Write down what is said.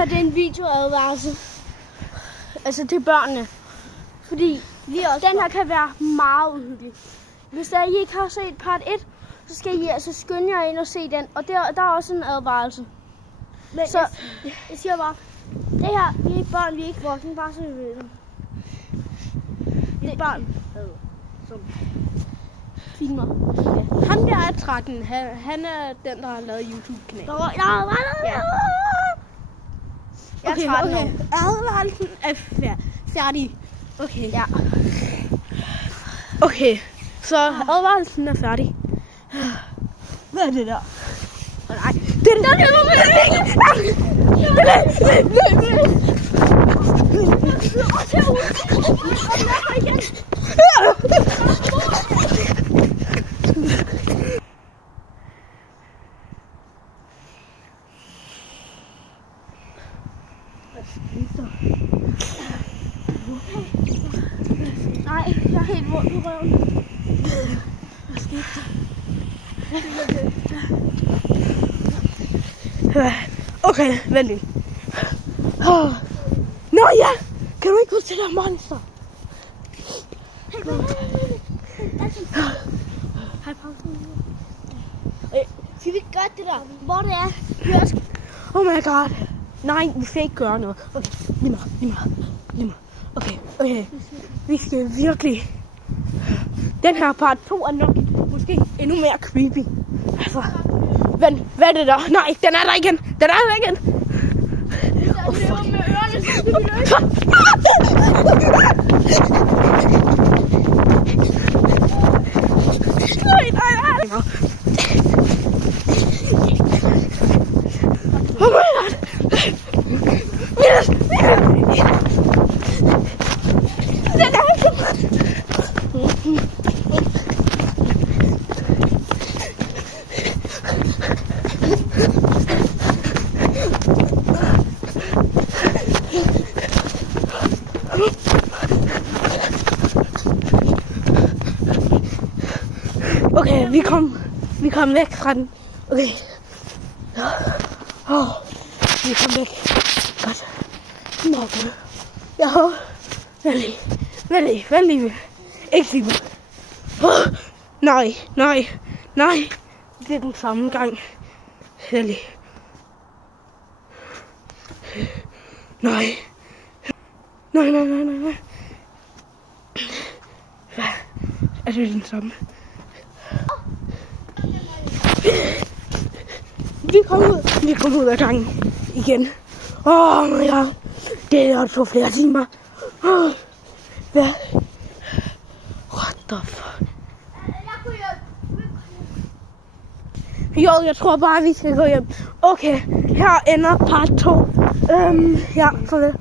her det er en videoadvarsel. Altså til børnene. Fordi den her kan være meget uhyggelig. Hvis I ikke har set part 1, så skal I altså skynde jer ind og se den. Og der er også en advarsel. Men så jeg siger bare, det her, vi er ikke børn, vi er ikke voksne, bare så vi ved det. Vi er børn, som filmer. Okay. Ham der er 13, han er den, der har lavet YouTube-kanal. Jeg er 13 år. Advarelsen er færdig. Okay. Ja. Okay, så advarelsen er færdig. Hvad er det der? Nej, det er den Nej, jeg er helt våd på røven. Hvad skete der? Okay, vent lige. Nå ja! Kan du ikke huske det der monster? Hej, pausen. Skal vi ikke gøre det der? Hvor det er? Oh my god. Nej, vi skal ikke gøre noget. Okay, lige meget. Okay. Vi skal virkelig... Den her part 2 er nok måske endnu mere creepy. Altså, vent, hvad er det der? Nej, den er der igen. Oh, fuck. Med ørerne, så skal vi løse. Nej. Oh my god. Okay, vi kom væk fra den. Okay. Vi kom væk. Godt. Nå, ja. Vent lige. Ikke sige mig. Nej. Det er den samme gang. Vent. Nej. Hvad? Er det den samme? Vi kom ud af gangen igen. Oh my god. Det er så flere timer. Hvad? What the fuck? Jo, jeg tror bare, vi skal gå hjem. Okay, her ender part 2. Ja, farvel.